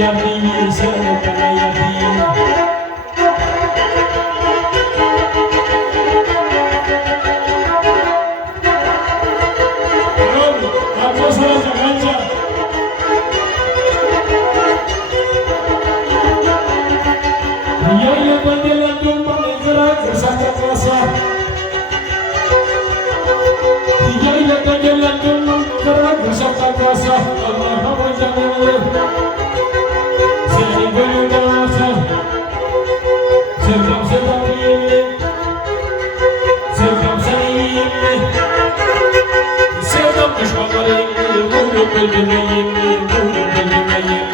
yapayım, sen bana yapayım. Amca soracak amca. Yayladan gelen durmanın kıra kırsakta kalsa. Yayladan gelen durmanın kıra kırsakta kalsa. Allah'a boycanım. Seni gönlümden olsa. Sevdam sevdam iyiyim. Sevdam seni iyiyim. Sevdam düşmanlarım. Vurup öldürmeyim. Vurup öldürmeyim.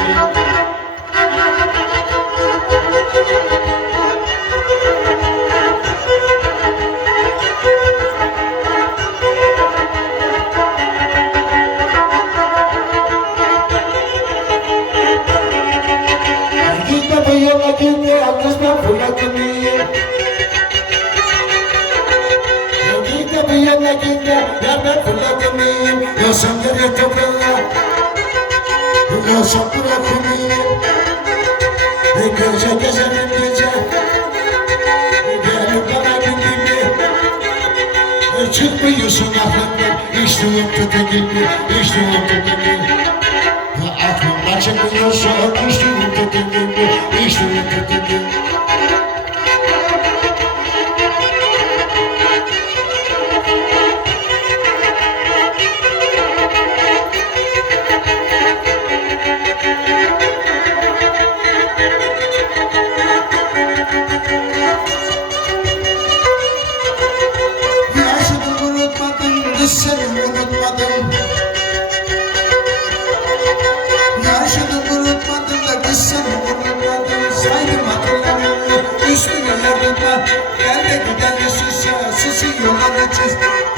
Gece gezerim gece gelip bana gündemi çıkmıyorsun aklımdan içtiğim kötü gibi içtiğim kötü gibi aklımdan çıkmıyorsun içtiğim kötü gibi içtiğim kötü gibi. Seni unutmadım. Yaşını unutmadım da kız seni unutmadım. Saydım hatırlarımı üstüne yardımla. Gel de gidelim süsa, sisi yolunu çiz.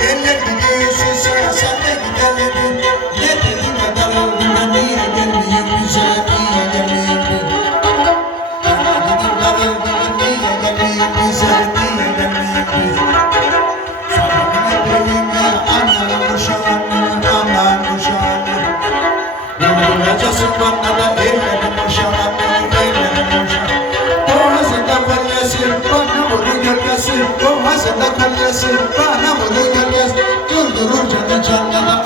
Eller gidiyor süsa, sen de gidelim. Ne dedin kadar oldun, niye gelmiyor bize, niye gelmiyor? Ne dedin kadar oldun, niye gelmiyor bize, niye gelmiyor? Acasın bana da eylerim boşananı, eylerim boşananı. Boğazında kalyası, bana vuru gölgesi. Boğazında kalyası, bana vuru gölgesi. Güldürür canı canına.